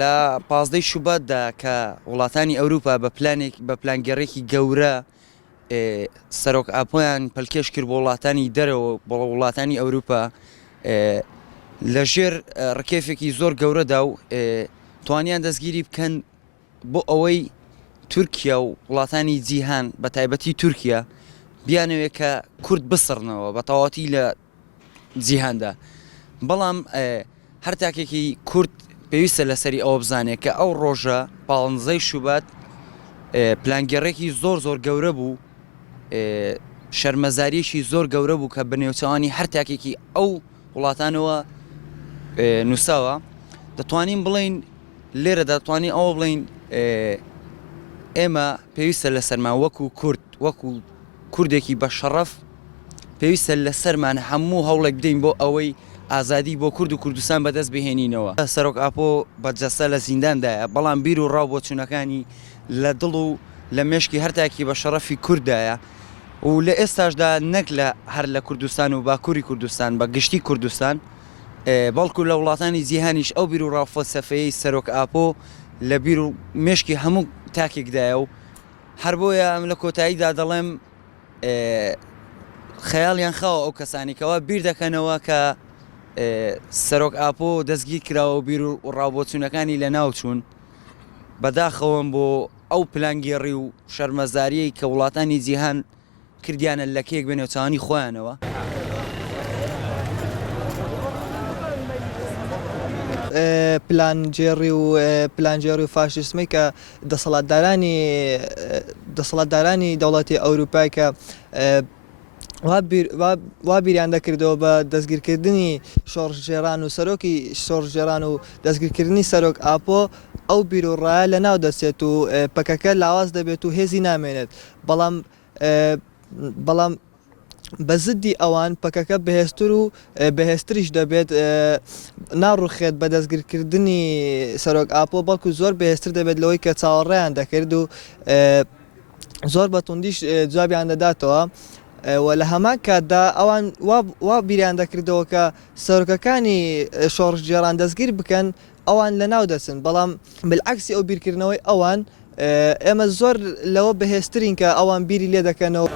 لە 15 شوبەتدا کە وڵاتانی ئەوروپا بە پلانگەڕێکی گەورە سەرۆک ئاپۆیان پەلکێش کرد بۆ وڵاتانی دەرەوە بۆ وڵاتانی ئەوروپا لەژێر ڕکێفێکی زۆر گەورەدا و توانیان دەستگیری بکەن بۆ ئەوەی تورکیا و وڵاتانی جیهان بە تایبەتی تورکیا بیانەوێت کە کورد بسڕنەوە بە تەواوەتی لە جیهاندا. بەڵام هەر تاکێکی کورد پێویستە لەسەری ئەوە بزانێت کە ئەو ڕۆژە 15 شوبەت پلانگەڕێکی زۆر گەورە بوو، شەرمەزاریەکی زۆر گەورە بوو کە بەنێوچەوانی هەر تاکێکی ئەو وڵاتانەوە نووساوە. دەتوانین بڵین لێرە دەتوانین ئەوە بڵین ئێمە پێویستە لە سەرمان وەکو کوردێکی بە شەڕەف پێویستە لە سەرمان هەموو هەوڵێک بدەین بۆ ئەوەی ئازادی بۆ کورد و کوردستان بەدەست بهێنینەوە. سەرۆک ئاپۆ بەجەسە لە زینداندایە، بەڵام بیر و ڕاو بۆ چوونەکانی لە دڵ و لە مێشکی هەرتاکی بە شەڕەفی کوردایە و لە ئێستاشدا نەک لە هەر لە کوردستان و باکووری کوردستان بە گشتی کوردستان بەڵکو لە وڵاتانی جیهانیش ئەو بیر و ڕاو فەلسەفەیەی سەرۆک ئاپۆ لە بیر و مێشکی هەموو تاکێکدایە و هەر بۆیە ئەم لە کۆتاییدا دەڵێم خەیاڵیان خاوە ئەو کەسانێکەوە بیر دەکەنەوە کە سەرۆک ئاپۆ دەستگیر کراوە و بیر و ڕاوبۆچوونەکانی لە ناو چوون بەداخەوەم بۆ ئەو پلانگێڕی و شەرمەزاریەی کە وڵاتانی جیهان کردیانە لە کێک بەنێوچەوانی خۆیانەوە. پلانجێڕی و فاشیسمی کە دەسەڵاتدارانی دەوڵەتی ئەوروپای کە وا بیریان دەکردەوە بە دەستگیرکردنی شۆڕژێران و سەرۆکی شۆڕژێران و دەستگیرکردنی سەرۆک ئاپۆ ئەو بیر و ڕایە لە ناو دەستێت و پەکەکە لاواز دەبێت و هێزی نامێنێت. بەڵام بە زدی ئەوان پەکەکە بەهێزتر و بەهێزتریش دەبێت ناڕوخێت بە دەستگیرکردنی سەرۆک ئاپۆ، بەڵکو زۆر بەهێزتر دەبێت لەوەی کە چاوەڕێیان دەکرد و زۆر بە توندیش جوابیان دەداتەوە. و لە هەمان کاتدا ئەوان وا بیریان دەکردەوە کە سەرۆکەکانی شۆڕژێران دەستگیر بکەن ئەوان لە ناو دەچن، بەڵام بالعکسی ئەو بیرکردنەوەی ئەوان ئێمە زۆر لەوە بەهێزترین کە ئەوان بیری لێ دەکەنەوە.